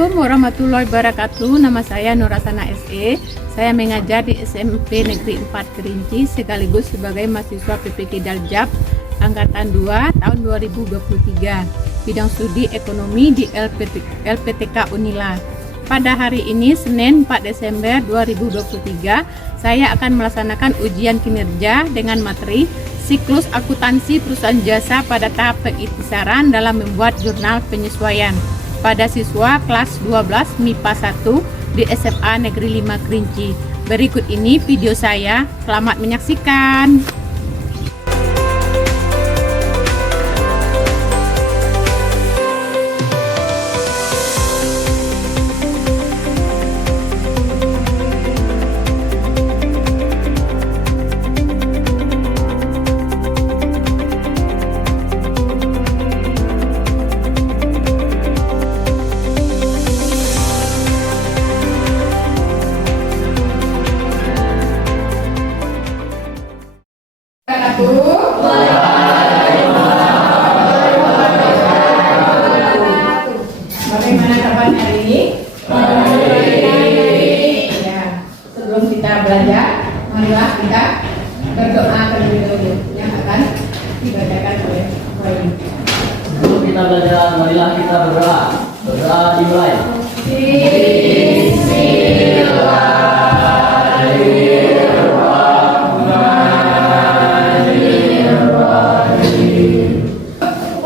Assalamualaikum warahmatullahi wabarakatuh. Nama saya Nurasana SE. Saya mengajar di SMP Negeri 4 Kerinci sekaligus sebagai mahasiswa PPK Daljab Angkatan 2 tahun 2023. Bidang studi ekonomi di LPTK Unila. Pada hari ini Senin 4 Desember 2023, saya akan melaksanakan ujian kinerja dengan materi siklus akuntansi perusahaan jasa pada tahap pengiktisaran dalam membuat jurnal penyesuaian pada siswa kelas 12 MIPA 1 di SMA Negeri 5 Kerinci. Berikut ini video saya. Selamat menyaksikan. Bagaimana kabarnya hari ini? Ya, sebelum kita belajar, marilah kita berdoa terlebih dahulu yang akan dibacakan oleh Bayi. Sebelum kita belajar, marilah kita berdoa. Berdoa dimulai.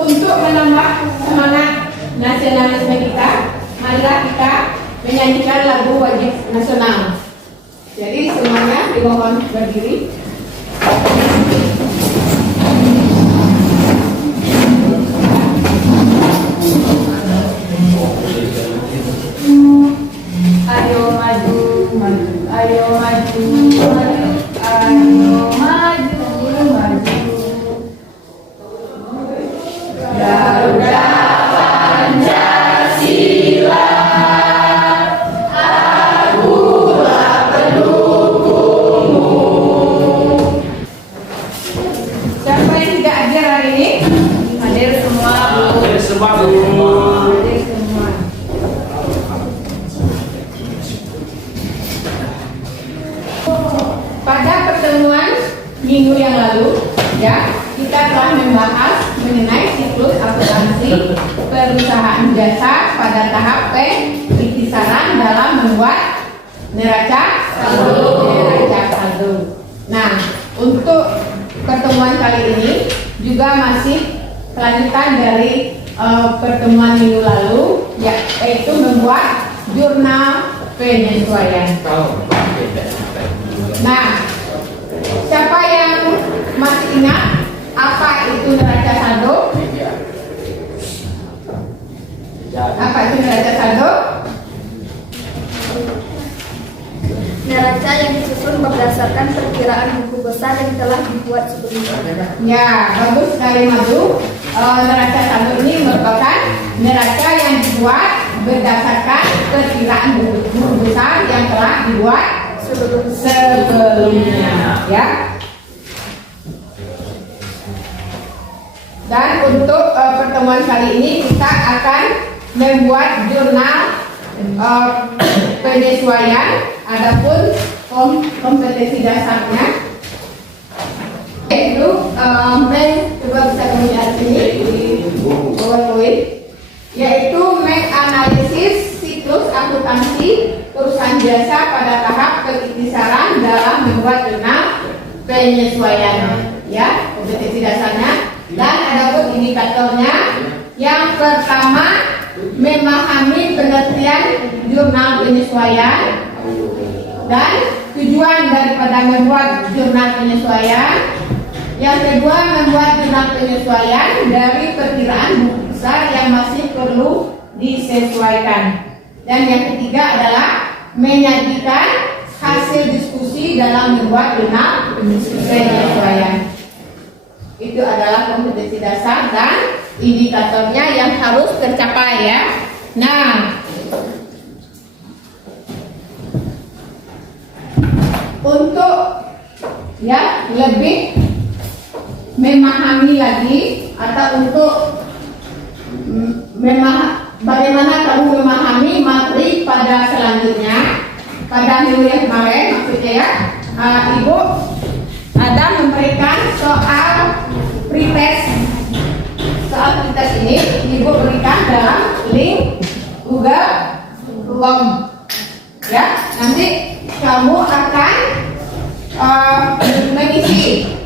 Untuk menambah semangat nasionalisme kita, marilah kita menyanyikan lagu wajib nasional. Jadi semuanya dimohon berdiri. Ayo maju, maju, ayo maju, maju, ayo maju, maju. Garuda Pancasila, akulah pendukungmu. Siapa yang tidak hadir hari ini? Hadir semua, Bu. Hadir semua, Bu. Hadir semua. Pada pertemuan minggu yang lalu, ya, kita telah membahas mengenai siklus akuntansi perusahaan jasa pada tahap pengiktisaran dalam membuat neraca saldo. Nah, untuk pertemuan kali ini juga masih kelanjutan dari pertemuan minggu lalu, yaitu membuat jurnal penyesuaian. Nah, siapa yang masih ingat apa itu neraca saldo? Apa itu neraca saldo? Neraca yang disusun berdasarkan perkiraan buku besar yang telah dibuat sebelumnya. Ya, bagus sekali Madu. Neraca saldo ini merupakan neraca yang dibuat berdasarkan perkiraan buku besar yang telah dibuat sebelumnya, ya. Dan untuk pertemuan kali ini kita akan membuat jurnal penyesuaian. Adapun kompetensi dasarnya yaitu coba bisa melihat sini di PowerPoint, yaitu menganalisis siklus akuntansi perusahaan jasa pada tahap pengiktisaran dalam membuat jurnal penyesuaian, ya, kompetensi dasarnya. Dan adapun indikatornya, yang pertama memahami pengertian jurnal penyesuaian dan tujuan daripada membuat jurnal penyesuaian. Yang kedua, membuat jurnal penyesuaian dari perkiraan buku besar yang masih perlu disesuaikan. Dan yang ketiga adalah menyajikan hasil diskusi dalam membuat jurnal penyesuaian. Itu adalah kompetensi dasar dan indikatornya yang harus tercapai, ya. Nah, untuk ya lebih memahami lagi atau untuk bagaimana kamu memahami materi pada selanjutnya. Pada minggu yang kemarin maksudnya ya, Ibu ada memberikan soal pretest. Soal pretest ini Ibu berikan dalam link Google Form. Ya, nanti kamu akan mengisi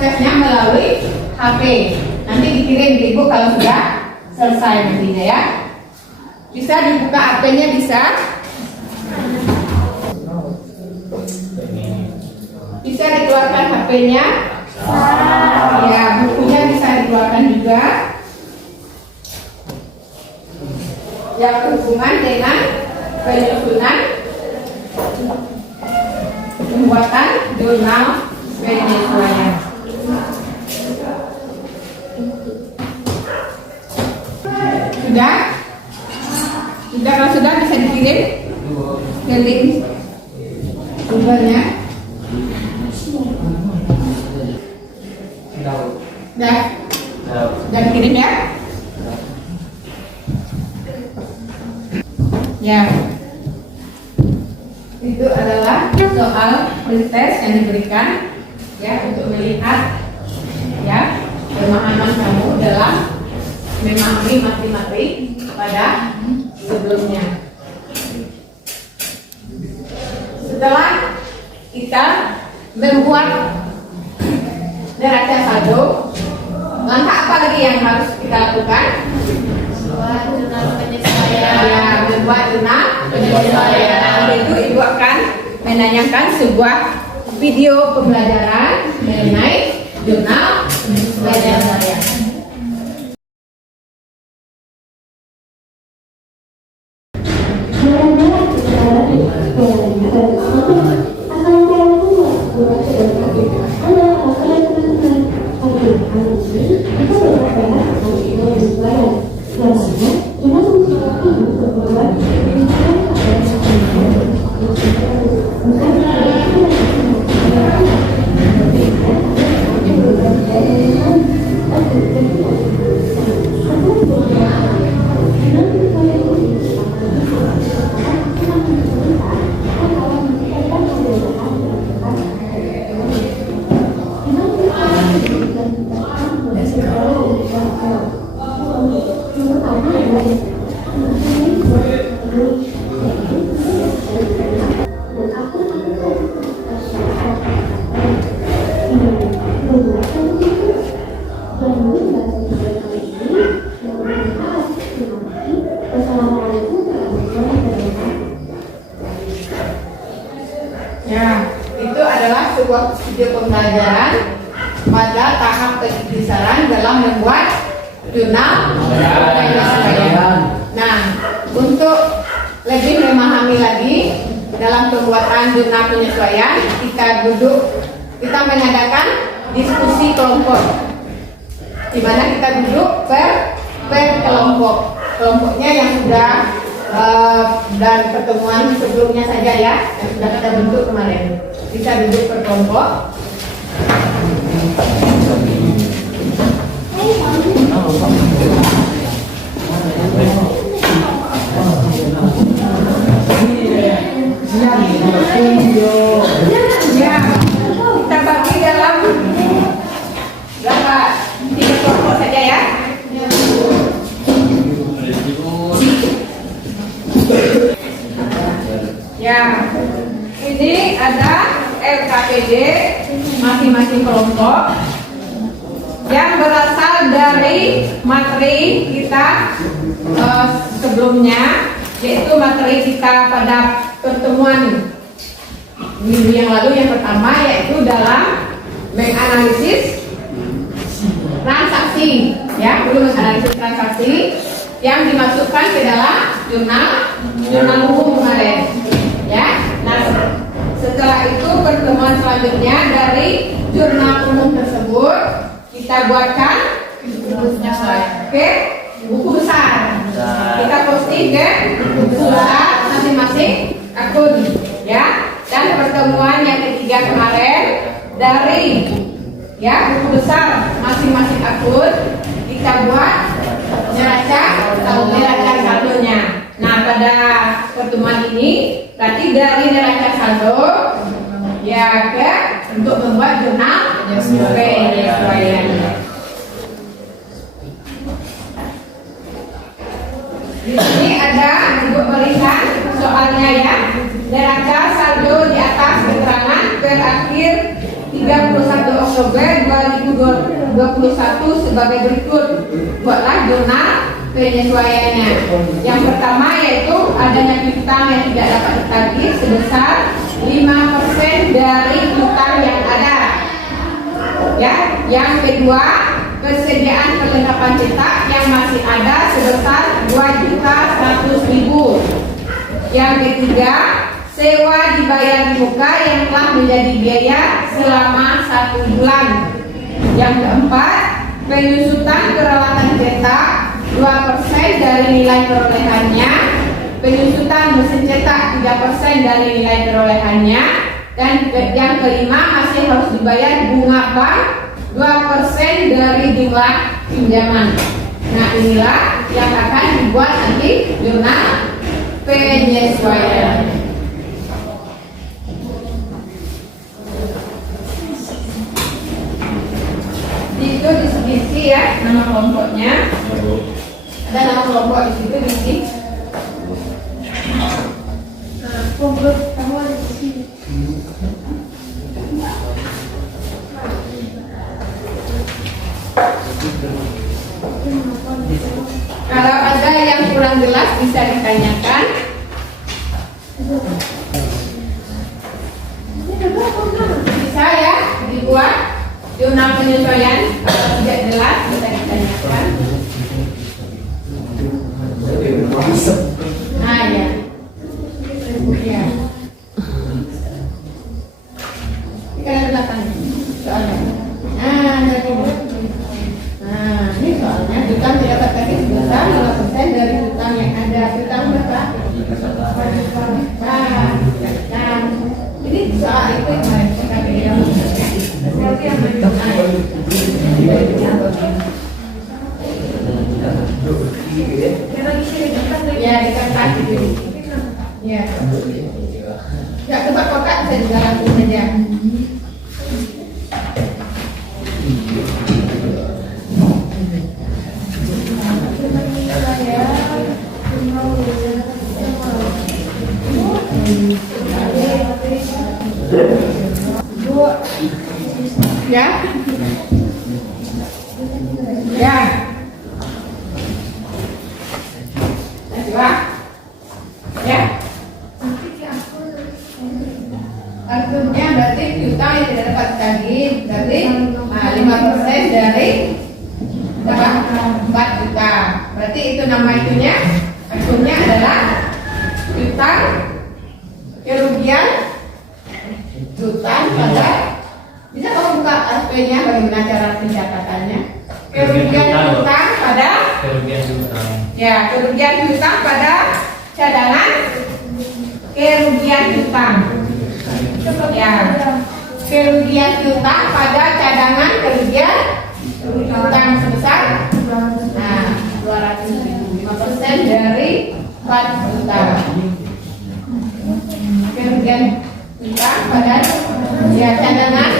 testnya melalui HP. Nanti dikirim ke Ibu kalau sudah selesai nantinya ya. Bisa dibuka HP-nya bisa. Bisa dikeluarkan HP-nya. Ya, bukunya bisa dikeluarkan juga. Yang berhubungan dengan penyusunan pembuatan jurnal penyesuaian. Sudah? Sudah, kalau sudah bisa dikirim ke link Google-nya. Sudah? Sudah dikirim ya? Ya. Itu adalah soal pretest yang diberikan ya untuk melihat ya pemahaman kamu dalam memahami materi pada sebelumnya. Setelah kita membuat neraca saldo, langkah apa lagi yang harus kita lakukan? Membuat jurnal penyesuaian. Ya, membuat jurnal penyesuaian. Untuk itu Ibu akan menanyakan sebuah video pembelajaran mengenai jurnal penyesuaian. Ya, itu adalah sebuah video pembelajaran pada tahap penyesuaian dalam membuat jurnal penyesuaian. Nah, untuk lebih memahami lagi dalam pembuatan jurnal penyesuaian, kita mengadakan diskusi kelompok, di mana kita duduk per kelompok. Kelompoknya yang sudah dan pertemuan sebelumnya saja ya, yang sudah kita bentuk kemarin. Bisa duduk per kelompok. Ya, kita bagi dalam berapa? 3 kelompok saja ya. Ya, ini ada LKPD masing-masing kelompok yang berasal dari materi kita sebelumnya, yaitu materi kita pada pertemuan minggu yang lalu yang pertama, yaitu dalam menganalisis transaksi, ya, perlu menganalisis transaksi yang dimasukkan ke dalam jurnal umum kemarin, ya. Nah, setelah itu pertemuan selanjutnya dari jurnal umum tersebut kita buatkan ke buku besar. Kita posting ke buku besar masing-masing akun, ya. Dan pertemuan yang ketiga kemarin dari buku besar masing-masing akun kita buat neraca neraca saldonya. Nah, pada pertemuan ini berarti dari neraca saldo ya ke untuk membuat jurnal penyesuaian. Di sini ada untuk melihat soalnya ya, neraca saldo di atas keterangan terakhir 31 Oktober 2021 sebagai berikut. Buatlah jurnal penyesuaiannya. Yang pertama yaitu adanya piutang yang tidak dapat ditagih sebesar 5% dari piutang yang ada. Ya, yang kedua, persediaan perlengkapan cetak yang masih ada sebesar 2.100.000. Yang ketiga, sewa dibayar di muka yang telah menjadi biaya selama 1 bulan. Yang keempat, penyusutan peralatan cetak 2% dari nilai perolehannya, penyusutan mesin cetak 3% dari nilai perolehannya, dan yang kelima masih harus dibayar bunga bank 2% dari jumlah pinjaman. Nah, inilah yang akan dibuat nanti jurnal penyesuaian. Itu diisi ya nama kelompoknya. Ada nama kelompok di situ diisi. Kelompok kamu ada di sini. Kalau ada yang kurang jelas bisa ditanyakan. Bisa ya dibuat jurnal penyesuaian. Kalau tidak jelas bisa ditanyakan. Nah ya, ya. Kita belakang soalnya. Nah, ini soalnya hutang tidak terkait sebesar 5% dari hutang yang ada. Hutang berapa? Nah, ini soal itu kemarin kita bilang. Ya, dikatakan gitu. Ya. Ya, tebak kotak bisa dilakukan saja. Ya. Ya. Dua. Ya. Artinya berarti piutang yang tidak dapat ditagih berarti 5% dari 4 juta. Berarti itu nama itunya. Akunnya adalah piutang kerugian piutang pada. Bisa kamu buka SP-nya bagaimana cara pencatatannya? Kerugian piutang pada kerugian piutang. Ya, kerugian piutang pada cadangan kerugian piutang. Ya, kerugian piutang pada cadangan kerugian piutang sebesar 200.000, 5% dari 4 juta. Kerugian piutang pada ya cadangan,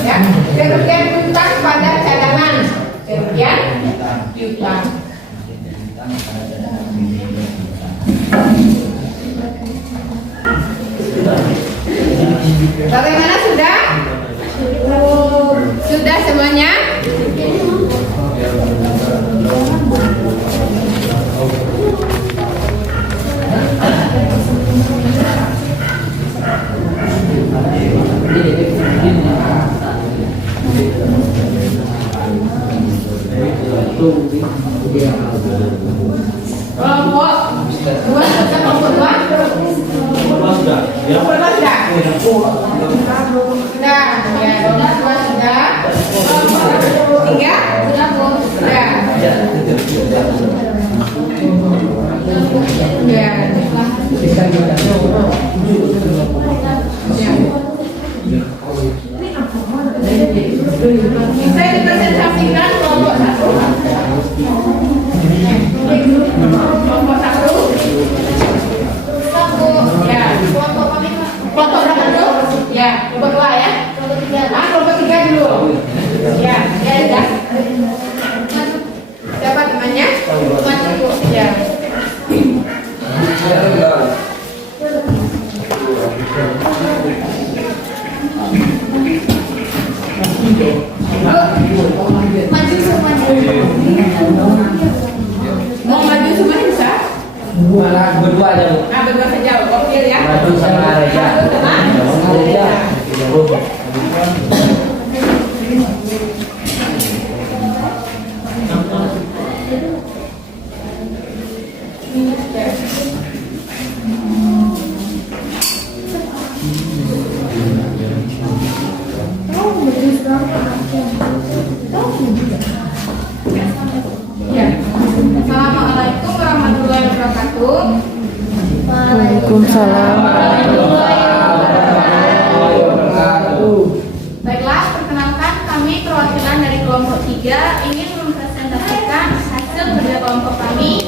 ya kerugian piutang pada cadangan kerugian piutang. Bagaimana sudah? Sudah semuanya? Kelompok dua sudah kelompok dua. Sudah. Ya. Sudah. Sudah. Ya, kelompok dua sudah. Kelompok tiga sudah. Sudah. Ya. Bisa dipresentasikan kelompok satu. Mau maju semua bisa? Berdua aja Bu. Nah, berdua saja. Oke ya. Maju sama Reza. Reza. Ya. Assalamualaikum warahmatullahi wabarakatuh. Waalaikumsalam. Baiklah, perkenalkan kami perwakilan dari kelompok 3 ingin mempresentasikan hasil kerja kelompok kami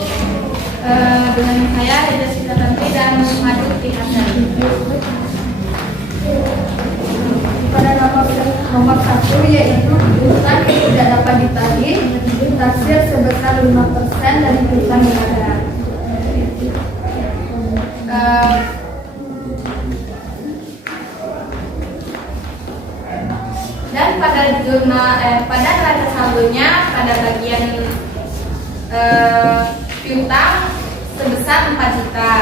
dengan saya Reza Sitratantri dan Madu Tihasari. Pada nomor 1 yaitu piutang yang tidak dapat ditagih ditaksir sebesar 5% dari piutang yang ada. Dan pada pada neraca saldonya pada bagian piutang sebesar 4 juta,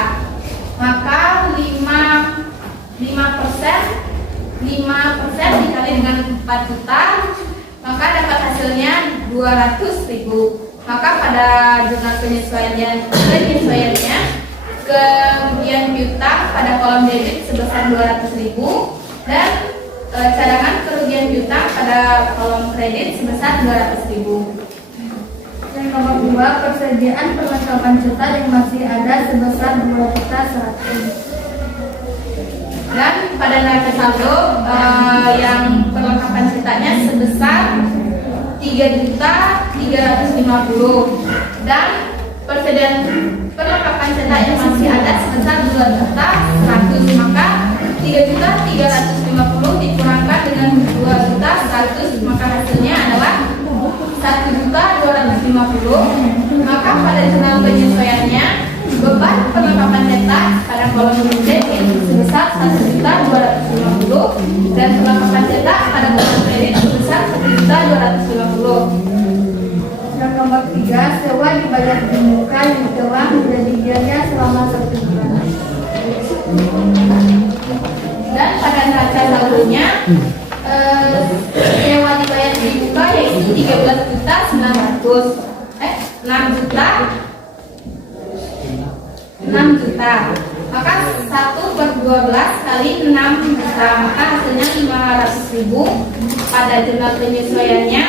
maka 5% dikali dengan 4 juta, maka dapat hasilnya 200.000. Maka pada jurnal penyesuaiannya kerugian piutang pada kolom debit sebesar 200.000 dan cadangan kerugian piutang pada kolom kredit sebesar 200.000. Yang nomor 2, persediaan perlengkapan cetak yang masih ada sebesar 2.100.000. Dan pada neraca saldo yang perlengkapan cetaknya sebesar 3.350 dan persediaan perlengkapan cetak yang masih ada sebesar 2.100.000, maka 3.350 dikurangkan dengan 2.100.000, maka hasilnya adalah 1.250.000. Maka pada jurnal penyesuaiannya beban perlengkapan cetak pada kolom debit sebesar 1.250 dan perlengkapan cetak pada kolom kredit sebesar 1.250. Yang nomor 3, sewa dibayar di muka yang telah menjadi biaya selama 1 bulan. Dan pada neraca saldonya sewa dibayar di muka yaitu 6 juta, maka 1/12 kali 6 juta, maka hasilnya 500.000. Pada jurnal penyesuaiannya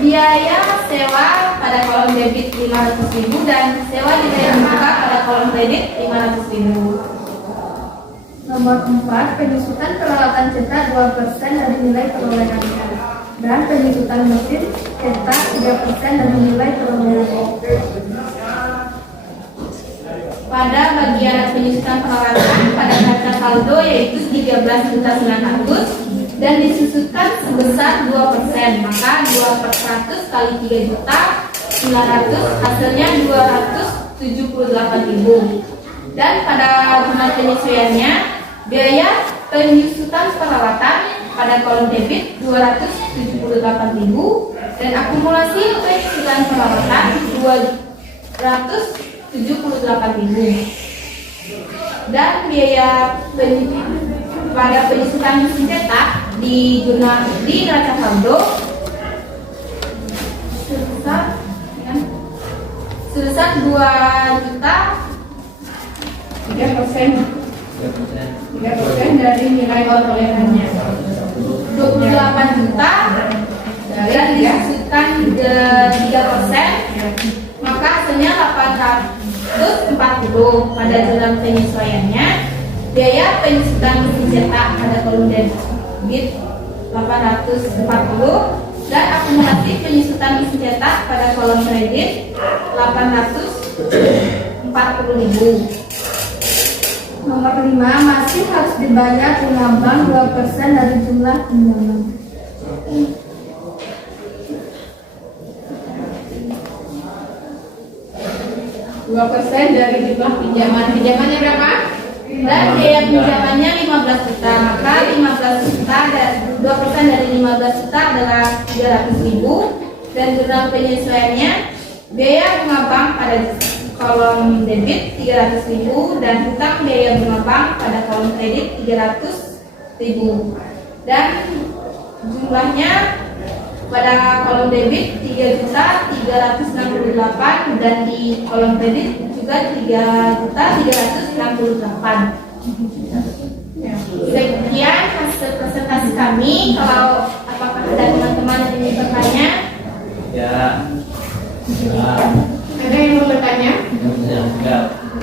biaya sewa pada kolom debit 500.000 dan sewa dibayar di muka pada kolom kredit 500.000. Nomor 4, penyusutan peralatan cetak 2% dari nilai perolehannya dan penyusutan mesin cetak 3% dari nilai perolehannya. Pada bagian penyusutan peralatan pada neraca saldo yaitu 13.900 dan disusutkan sebesar 2%, maka 2/100 kali 3.900 hasilnya 278.000. Dan pada jurnal penyesuaiannya biaya penyusutan peralatan pada kolom debit 278.000 dan akumulasi penyusutan peralatan 278.000 dan biaya pada penyusutan mesin cetak di neraca saldo sebesar 2.3% dari nilai perolehannya 28 juta dan disusutkan 3%, maka hasilnya 840. Pada jurnal penyesuaiannya biaya penyusutan mesin cetak pada kolom debit 840 dan akumulasi penyusutan mesin cetak pada kolom kredit 840.000. Nomor 5, masih harus dibayar bunga bank 2% dari jumlah pinjaman. Dari jumlah pinjamannya berapa? Dan biaya pinjamannya 15 juta, maka 15 juta 2% dari 15 juta adalah 300.000 Dan jurnal penyesuaiannya, biaya bunga bank pada kolom debit 300.000 dan hutang biaya bunga bank pada kolom kredit 300.000. Dan jumlahnya pada kolom debit 3.368 dan di kolom kredit juga 3.368. Ya. Sekian hasil presentasi kami. Kalau apakah ada teman-teman yang ingin bertanya? Ya. Ada yang mau bertanya?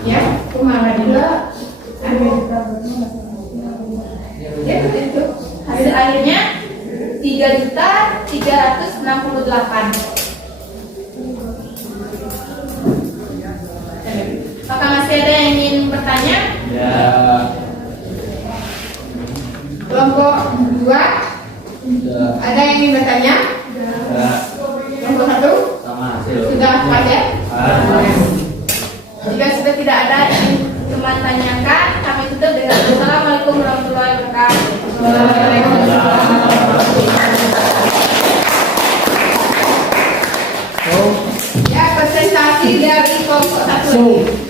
Ya, kumaha juga. Ya, itu hasil akhirnya 3.368. Apakah masih ada yang ingin bertanya? Ya. Kelompok 2, Sudah. ada yang ingin bertanya? Ya. Kelompok 1, Sama hasil. sudah pada? Ah. Jika sudah tidak ada yang teman tanyakan, kami tutup dengan Assalamualaikum warahmatullahi wabarakatuh. Ya, presentasi dari kelompok 1.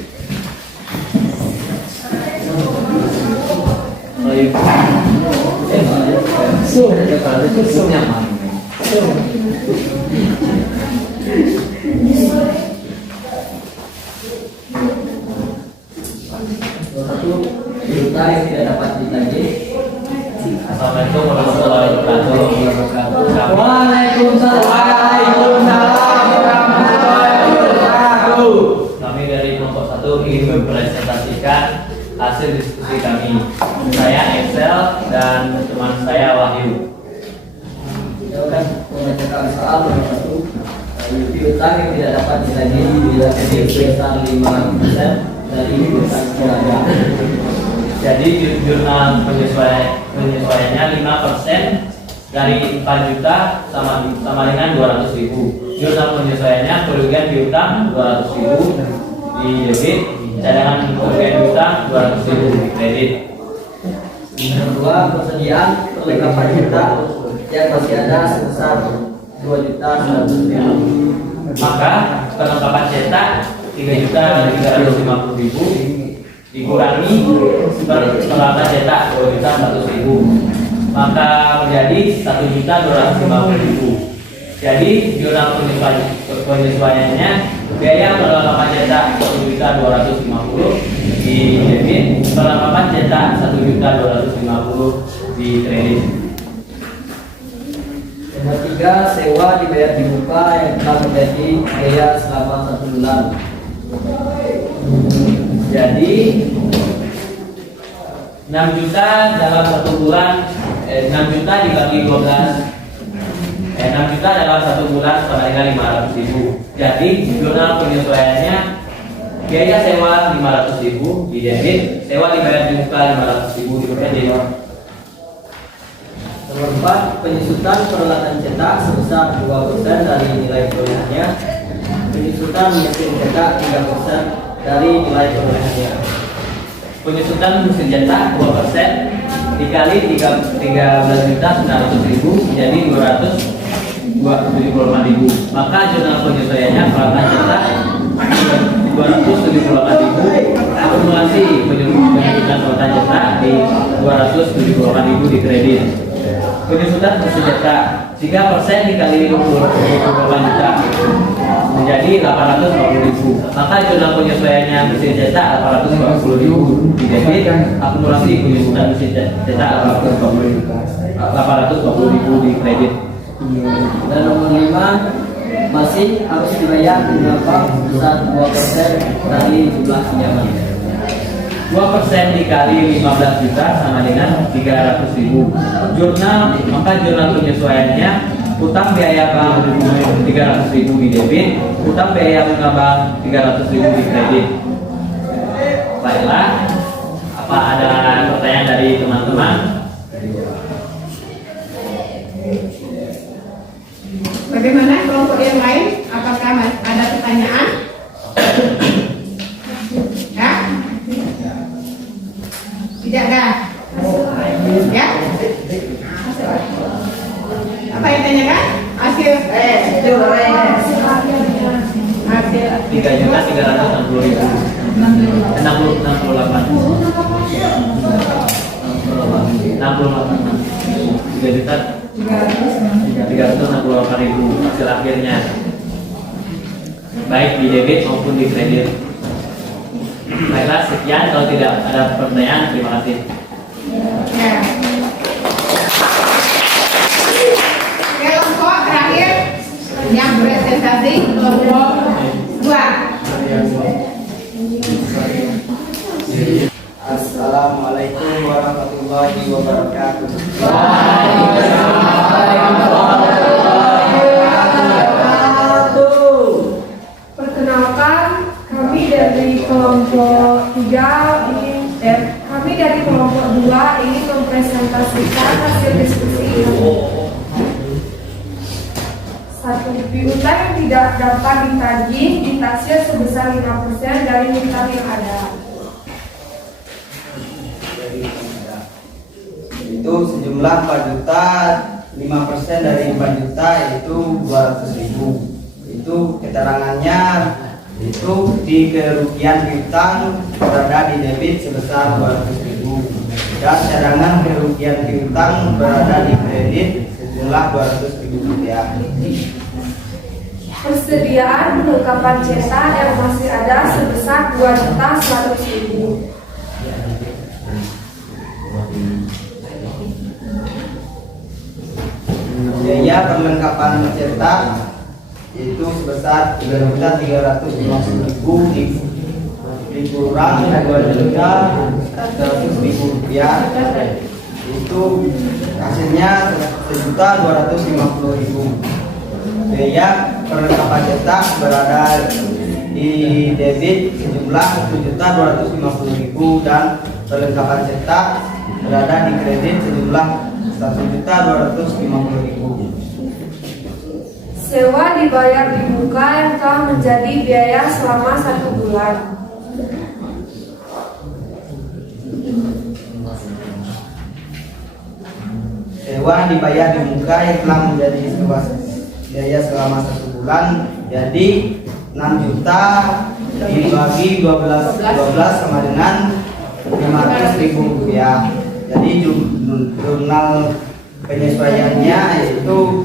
Juta yang tidak dapat ditagih. Assalamualaikum warahmatullahi wabarakatuh. Waalaikumsalam warahmatullahi wabarakatuh. Kami dari kelompok 1 ingin mempresentasikan hasil diskusi kami. Saya Excel dan teman saya Wahyu. Silakan membacakan soal nomor 1. Piutang yang tidak dapat ditagih bila sebesar 5% dari piutang pelajar. Jadi jurnal penyesuaiannya 5% dari 4 juta sama dengan 200.000. Jurnal penyesuaiannya kerugian piutang 200.000 di debit, cadangan kerugian piutang 200.000 di kredit. Nomor 2, persediaan perlengkapan juta yang masih ada sebesar 2.100.000. Maka perlengkapan cetak 3.350.000 dikurangi perlengkapan cetak 2.100.000, maka menjadi 1.250.000. Jadi jurnal penyesuaiannya biaya perlengkapan cetak 1.250.000 di debit, perlengkapan cetak 1.250.000 di kredit. Nomor 3, sewa dibayar di muka yang telah menjadi biaya selama 1 bulan. Jadi 6 juta dalam 1 bulan, 6 juta dibagi 12, 6 juta dalam 1 bulan sama dengan 500.000. Jadi jurnal penyesuaiannya biaya sewa 500.000 di debit, sewa dibayar di muka 500.000 di kredit. Nomor 4, penyusutan peralatan cetak sebesar 2% dari nilai perolehannya. Penyusutan mesin cetak 3% dari nilai perolehannya. Penyusutan mesin cetak 2% dikali 13.900.000 menjadi 274.000. Maka jurnal penyesuaiannya peralatan cetak 278.000, akumulasi penyusutan peralatan cetak di 278.000 di kredit. Penyusutan mesin cetak 3% dikali 28 juta menjadi 840.000. Maka jurnal penyesuaiannya mesin cetak 840.000 di debit, akumulasi penyusutan mesin cetak 840.000 di kredit. Dan nomor 5, masih harus dibayar bunga bank sebesar 2% dari jumlah pinjaman. 2% dikali 15 juta sama dengan 300.000. Maka jurnal penyesuaiannya utang biaya bank 300.000 di debit, utang biaya bunga bank 300.000 di kredit. Baiklah, apa ada pertanyaan dari teman-teman? Bagaimana kelompok yang lain? Apakah ada pertanyaan? Ya? Tidak ada? Ya? Apa yang tanyakan? Hasil Hasil 3.360.000. 3.368.000 hasil akhirnya, baik di debit maupun di kredit. Baiklah, sekian. Kalau tidak ada pertanyaan, terima kasih. Ya. Kelompok terakhir yang presentasi kelompok 2. Assalamualaikum warahmatullahi wabarakatuh. Perkenalkan, kami dari kelompok 3 kami dari kelompok 2 ingin mempresentasikan hasil diskusi kami. Satu, piutang yang tidak dapat ditagih ditaksir sebesar 5% dari hutang yang ada. Itu sejumlah 4 juta, 5% dari 4 juta itu 200.000. Itu keterangannya itu di kerugian piutang berada di debit sebesar 200.000 dan cadangan kerugian piutang berada di kredit sejumlah 200.000 rupiah. Persediaan kelengkapan cetak yang masih ada sebesar 2.100.000. Biaya perlengkapan cetak itu sebesar 3.350.000 dikurang 2.100.000 rupiah, itu hasilnya 1.250.000. Biaya perlengkapan cetak berada di debit sejumlah 7.250.000 dan perlengkapan cetak berada di kredit sejumlah 1.250.000. Sewa dibayar di muka yang telah menjadi biaya selama 1 bulan. Sewa dibayar di muka yang telah menjadi biaya selama 1 bulan, jadi 6 juta dibagi 12 sama dengan 500.000 rupiah. Jadi jurnal penyesuaiannya itu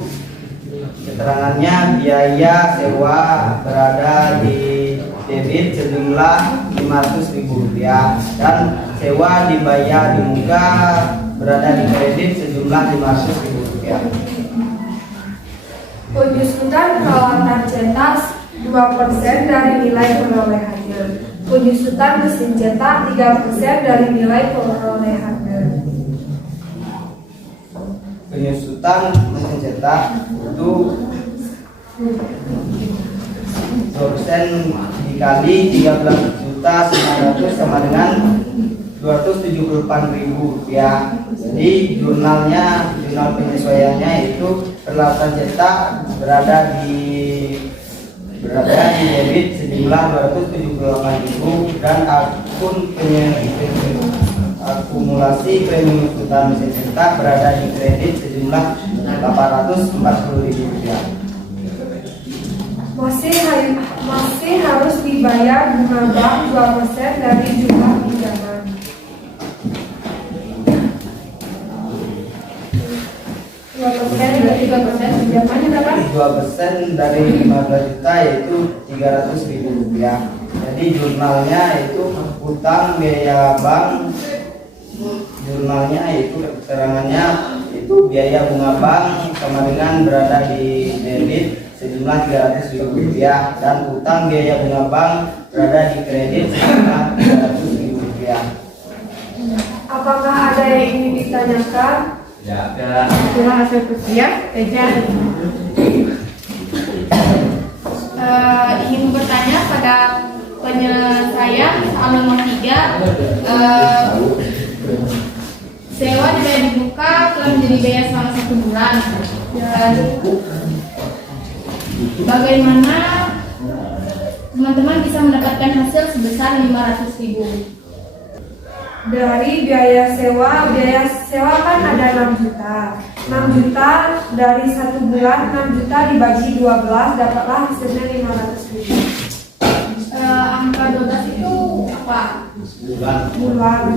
keterangannya biaya sewa berada di debit sejumlah 500.000 rupiah dan sewa dibayar di muka berada di kredit sejumlah 500.000 rupiah. Penyusutan peralatan cetak 2% dari nilai perolehannya. Penyusutan mesin cetak 3% dari nilai perolehannya. Penyusutan mesin cetak itu 2% dikali 13.900 sama dengan 278.000 rupiah. Jadi jurnal penyesuaiannya itu peralatan cetak berada di debit sejumlah 278.000 dan akumulasi penyusutan mesin cetak berada di kredit sejumlah 840.000 rupiah. Masih harus dibayar bunga bank 2% dari jumlah pinjaman. Pinjamannya berapa? 2% dari 15 juta yaitu 300.000 rupiah. Jadi jurnalnya itu utang biaya bank, jurnalnya itu keterangannya itu biaya bunga bank sama dengan berada di debit sejumlah 300.000 rupiah dan utang biaya bunga bank berada di kredit sejumlah 300.000 rupiah. Apakah ada yang ingin ditanyakan? Ya. Itulah hasil persiap. Teja Ingin bertanya pada penyelesaian soal nomor 3. Sewa dibayar di muka telah menjadi biaya selama 1 bulan. Bagaimana teman-teman bisa mendapatkan hasil sebesar 500.000? Dari biaya sewa kan ada 6 juta. 6 juta dari 1 bulan, 6 juta dibagi 12 dapatlah hasilnya 500.000. Angka 12 itu apa? Bulan.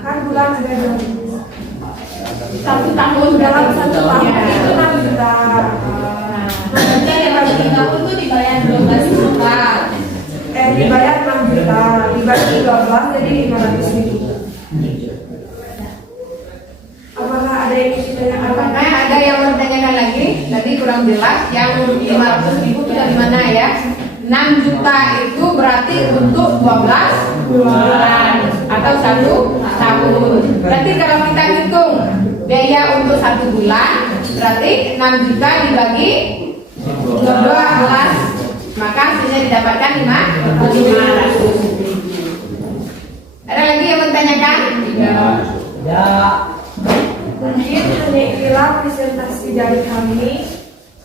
Kan bulan ada 12. Satu tahun Dalam 1 tahun itu 6 juta. Berarti dalam 1 tahun itu dibayar 12 juta. Dibayar 6 juta dibagi 12 jadi 500.000. Apakah ada yang ditanyakan? Apakah ada yang mau ditanyakan lagi? Tadi kurang jelas. Yang 500.000 itu dari mana ya? 6 juta itu berarti untuk 12 bulan atau 1 tahun. Berarti kalau kita hitung biaya untuk 1 bulan, berarti 6 juta dibagi 12, maka hasilnya didapatkan 500.000. Ada lagi yang mau ditanyakan? Mungkin hanya inilah presentasi dari kami.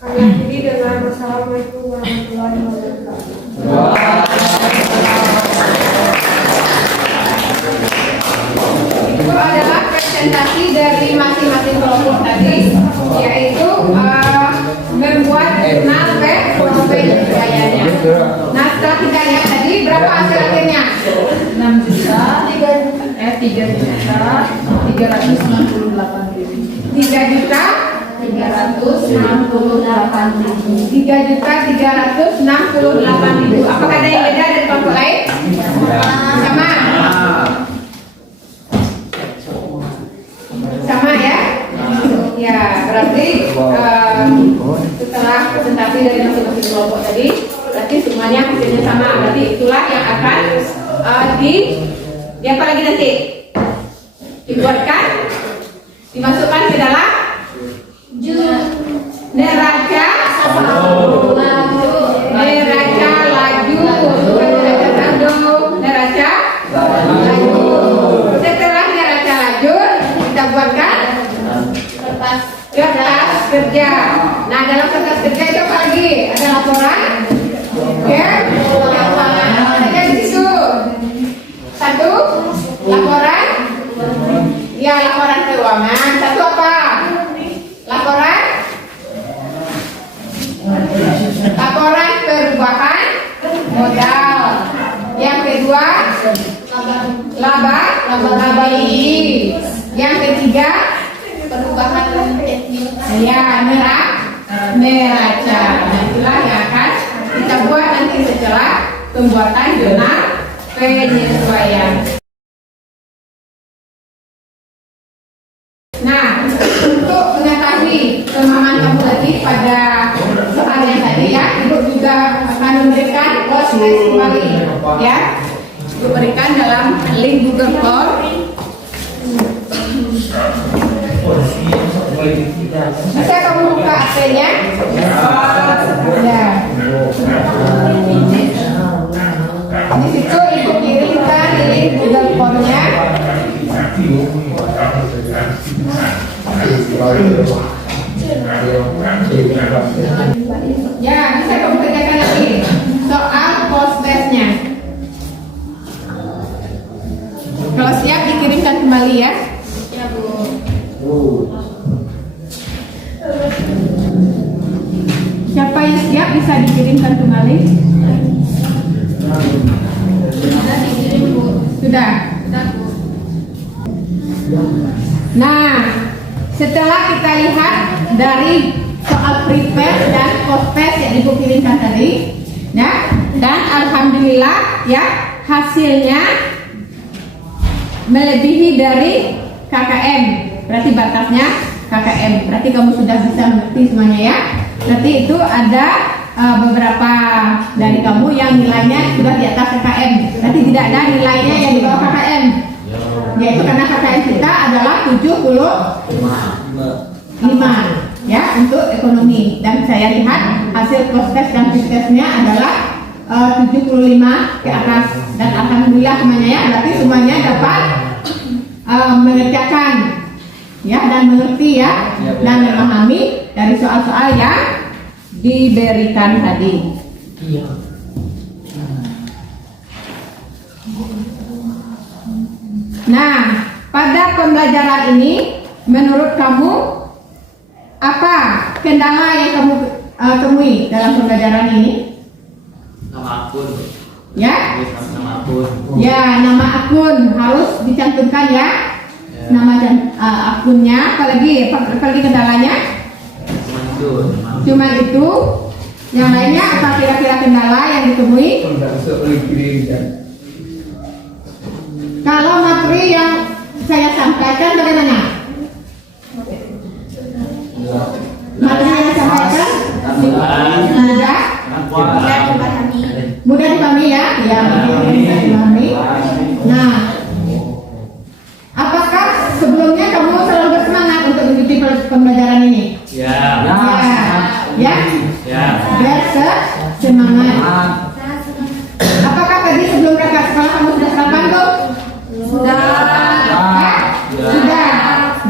Kami akhiri dengan wassalamualaikum warahmatullahi wabarakatuh. Itu adalah presentasi dari masing-masing kelompok tadi, yaitu membuat jurnal penilaiannya. Nah, setelah kita lihat tadi berapa hasil akhirnya? 6 juta 3 juta 368.000. 3 juta 3.368.000. Apakah ada yang beda dari kelompok lain? Sama. Sama ya? Ya, berarti setelah presentasi dari masing-masing kelompok tadi, berarti semuanya hasilnya sama. Berarti itulah yang akan apa lagi nanti? Dibuatkan, dimasukkan ke dalam neraca laju, bukan neraca saldo, neraca laju. Setelah neraca laju, kita buatkan kertas kerja. Nah, dalam kertas kerja itu apa lagi? Ada laporan, ya, ada di situ. Satu, laporan, ya laporan keuangan. Satu apa? Laporan perubahan modal. Yang kedua, laba rugi. Yang ketiga, Perubahan ya neraca. Nah, itulah yang akan kita buat nanti setelah pembuatan jurnal penyesuaian. Nah, untuk mengetahui pemahaman kamu tadi pada soal yang tadi ya, Ibu juga akan memberikan proses kembali ya. Ibu berikan dalam link Google Form. Bisa kamu buka HP-nya? Ya. Di situ Ibu kirimkan link Google Form-nya. Ya, bisa kamu kerjakan lagi soal post testnya. Kalau siap dikirimkan kembali ya. ya Bu. Siapa yang siap bisa dikirimkan kembali? Sudah dikirim Bu. Sudah. Sudah Bu. Nah, setelah kita lihat dari soal prepare dan post test yang Ibu kirimkan tadi, ya, dan alhamdulillah ya hasilnya melebihi dari KKM. Berarti batasnya KKM. Berarti kamu sudah bisa mengerti semuanya ya. Berarti itu ada beberapa dari kamu yang nilainya sudah di atas KKM. Berarti tidak ada nilainya yang di bawah KKM. Yaitu karena KKM kita adalah 75 ya untuk ekonomi, dan saya lihat hasil post test dan quiz testnya adalah 75 ke atas, dan alhamdulillah semuanya ya, berarti semuanya dapat mengerjakan ya dan mengerti ya dan memahami dari soal-soal yang diberikan tadi. Nah, pada pembelajaran ini menurut kamu Apa kendala yang kamu temui dalam pembelajaran ini? Nama akun. Ya? Nama akun. Ya, nama akun harus dicantumkan ya. Ya. Nama dan akunnya. Apalagi kendalanya? Cuma itu. Yang lainnya apa kira-kira kendala yang ditemui? Kalau materi yang saya sampaikan bagaimana? Materi yang saya sampaikan mudah dipahami ya, mudah dipahami. Nah, apakah sebelumnya kamu selalu bersemangat untuk mengikuti pembelajaran ini? Ya. Ya. Biar semangat. Apakah tadi sebelum berangkat sekolah kamu sudah sarapan tuh? Sudah. Sudah.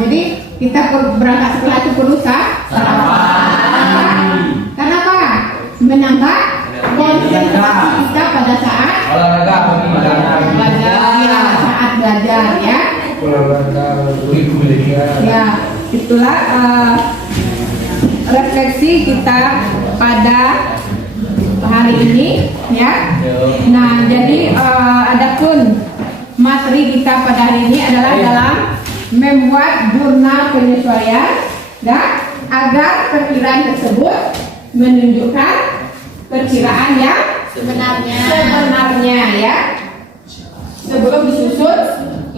Jadi kita berangkat sekolah itu perlu sarapan. Kenapa? Menambah konsentrasi kita pada saat belajar ya. Ya, itulah refleksi kita pada hari ini ya. Nah, jadi adapun materi kita pada hari ini adalah dalam membuat jurnal penyesuaian ya, agar perkiraan tersebut menunjukkan perkiraan yang sebenarnya ya, sebelum disusun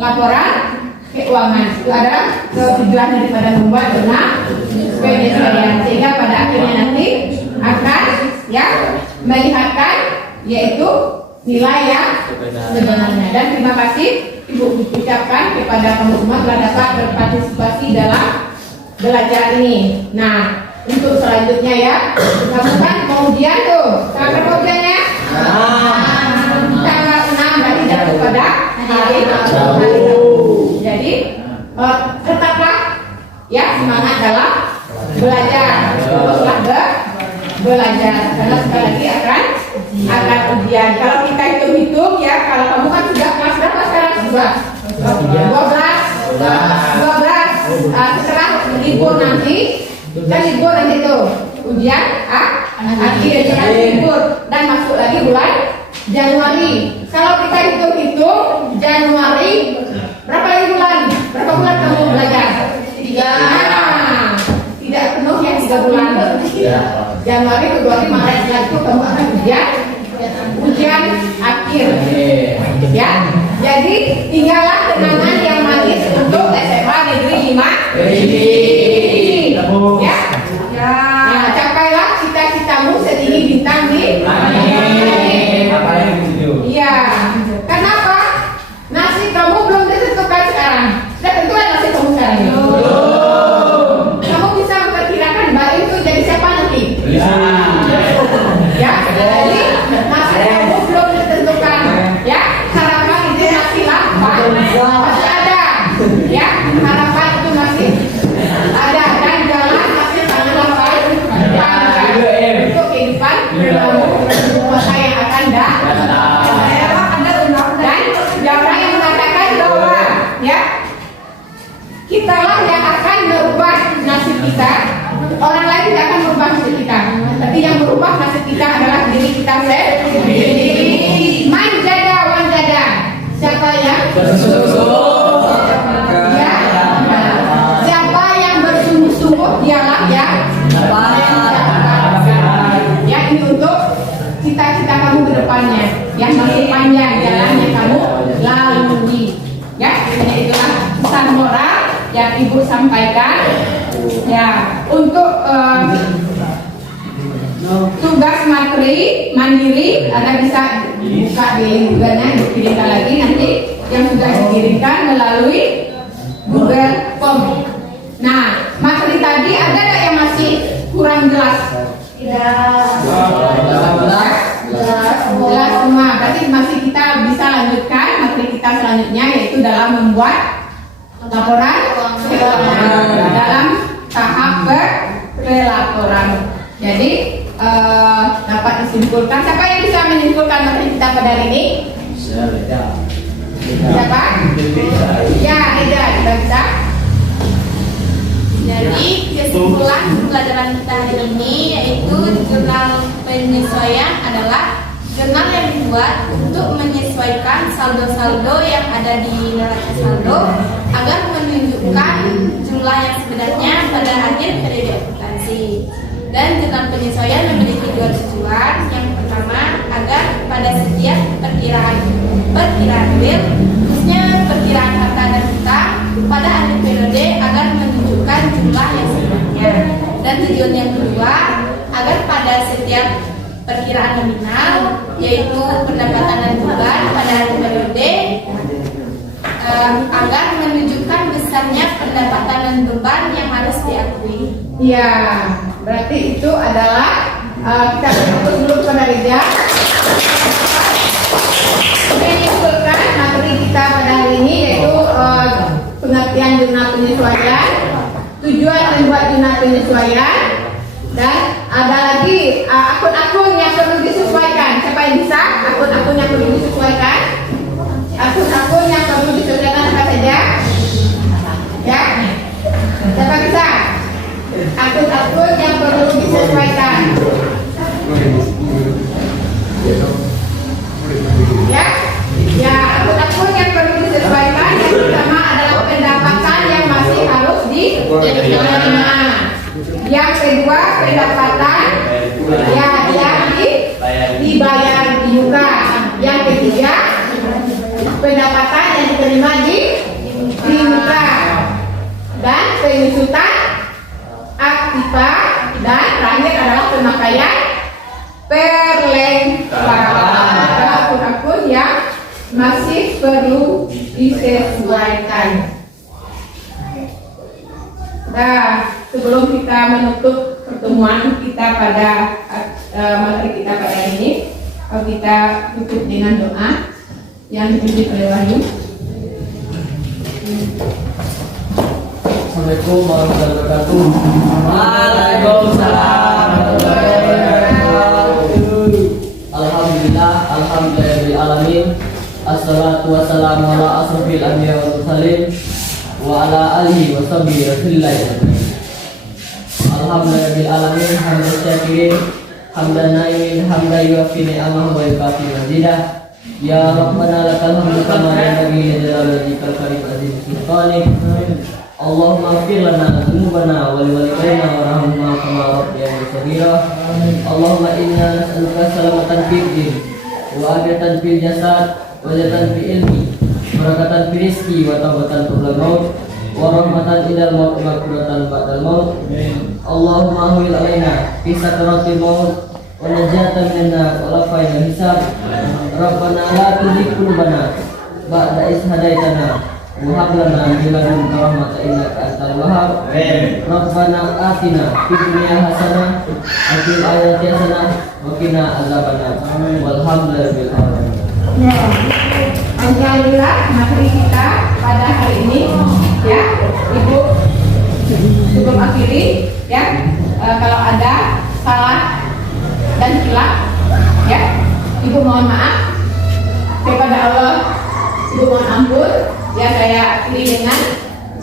laporan keuangan. Itu adalah tujuan daripada membuat jurnal penyesuaian, sehingga pada akhirnya nanti akan ya melihatkan yaitu nilai yang sebenarnya. Dan terima kasih Ibu ucapkan kepada kamu semua telah dapat berpartisipasi dalam belajar ini. Nah, untuk selanjutnya ya, kamu kan mau ujian tuh. Tanggal berapa ujiannya? Tanggal 6 berarti jatuh pada hari Sabtu. Jadi tetaplah ya semangat dalam belajar. Teruslah belajar karena sekali lagi akan ujian. Kalau kita hitung-hitung ya, kalau kamu kan sudah kelas berapa sekarang? 12. Setelah libur nanti, kan libur nanti tuh ujian akhir libur dan masuk lagi bulan Januari. Kalau kita hitung-hitung Januari berapa lagi bulan? Berapa bulan kamu belajar? 3. Tidak penuh ya 3 bulan. Januari, Februari, Maret, setelah itu kamu akan ujian akhir ya. Jadi tinggallah kenangan yang manis untuk SMA Negeri 5 ya. Nah, capailah cita-citamu setinggi bintang di iya. Kenapa? Nasib kamu belum ditentukan sekarang. Sudah tentu kan nasib kamu sekarang ini? Kamu bisa memperkirakan Mbak itu jadi siapa nanti? Ya, jadi nasib kamu belum ditentukan. Ya, harapan itu masih masih ada. Ya, harapan itu masih ada dan jalan masih sangatlah panjang untuk kehidupan kamu masa yang akan datang. Dan jangan yang mengatakan bahwa ya kitalah yang akan merubah nasib kita. Orang lain tidak akan merubah nasib kita, tapi yang merubah nasib kita adalah diri kita sendiri. Manjada wanjada. Siapa yang ya? Siapa yang bersungguh-sungguh dialah yang ya, ini untuk cita-cita kamu ke depannya yang masih panjang jalan yang kamu lalui ya. Hanya itulah pesan moral yang Ibu sampaikan ya. Untuk tugas materi mandiri Anda bisa buka di Google-nya, dikirimkan lagi nanti yang sudah dikirimkan melalui Google Form. Nah, materi tadi ada nggak yang masih kurang jelas? Jelas semua. Berarti masih kita bisa lanjutkan materi kita selanjutnya, yaitu dalam membuat laporan dalam tahap pelaporan. Jadi dapat disimpulkan. Siapa yang bisa menyimpulkan materi kita pada hari ini? Siapa? Ya, Reza, kita bisa. Ya, Jadi kesimpulan pembelajaran kita hari ini yaitu jurnal penyesuaian adalah jurnal yang dibuat untuk menyesuaikan saldo-saldo yang ada di neraca saldo agar menunjukkan jumlah yang sebenarnya pada akhir periode akuntansi. Dan jurnal penyesuaian memiliki dua tujuan. Yang pertama, agar pada setiap perkiraan real, khususnya perkiraan harta dan hutang pada akhir periode agar menunjukkan jumlah yang sebenarnya. Dan tujuan yang kedua, agar pada setiap perkiraan nominal, yaitu pendapatan dan beban pada akhir periode, agar menunjukkan besarnya pendapatan dan beban yang harus diakui. Ya, berarti itu adalah kita fokus dulu pada Rija. Menyimpulkan materi kita pada hari ini yaitu pengertian jurnal penyesuaian, tujuan membuat jurnal penyesuaian, dan ada lagi akun-akun yang perlu disesuaikan. Siapa yang bisa? Akun-akun yang perlu disesuaikan. Akun-akun yang perlu disesuaikan apa saja? Ya, siapa bisa? Akun-akun yang perlu disesuaikan. Ya, akun-akun yang perlu disesuaikan. Yang pertama adalah pendapatan yang masih harus diterima. Yang kedua, pendapatan yang dibayar di muka. Yang ketiga, pendapatan yang diterima di muka. Dan penyusutan aktiva, dan terakhir adalah pemakaian perlengkapan. Akun-akun yang masih perlu disesuaikan. Nah, sebelum kita menutup pertemuan kita pada materi kita pada hari ini, kita tutup dengan doa yang dipimpin oleh Wahyu. Assalamualaikum warahmatullahi wabarakatuh. Waalaikumsalam warahmatullahi wabarakatuh. Alhamdulillahirabbil alamin. Assalatu wassalamu ala asrofil anbiya wal mursalin wa ala alihi wa sahbihi rasulillah. Alhamdulillahirabbil alamin, hamdan syakirin, hamdan naimin, hamdan yuafi ni'amahu wa yukafi mazidah. Ya Rabbana lakal hamdu kama yanbaghi li jalali wajhikal karim azim sultanik. Allahumma ighfir lana dzunubana wa liwalidayna warhamna kama rabbayana shaghira. Allahumma inna nas'aluka salamatan fid din wa afiyatan fil jasad wa zatan fil ilmi, barakatan fil rizqi wa taubatan qabla maut wa rahmatan indal maut wa maghfiratan ba'dal maut. Allahumma hawil alaina fi sakaratil maut wa najatan minan nar wa lafayna hisab. Rabbana la tuzigh qulubana ba'da idh hadaitana wa hab lana min ladunka rahmatan innaka antal wahhab. Rabbana atina fid dunya hasanah wa fil akhirati hasanah wa qina azabannar. Walhamdulillahi alamin. Ya, alhamdulillah materi kita pada hari ini, ya, Ibu cukup akhiri, ya. Kalau ada salah dan hilaf, ya, Ibu mohon maaf kepada Allah, Ibu mohon ampun. Ya, saya akhiri dengan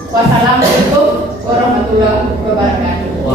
wassalamualaikum warahmatullahi wabarakatuh.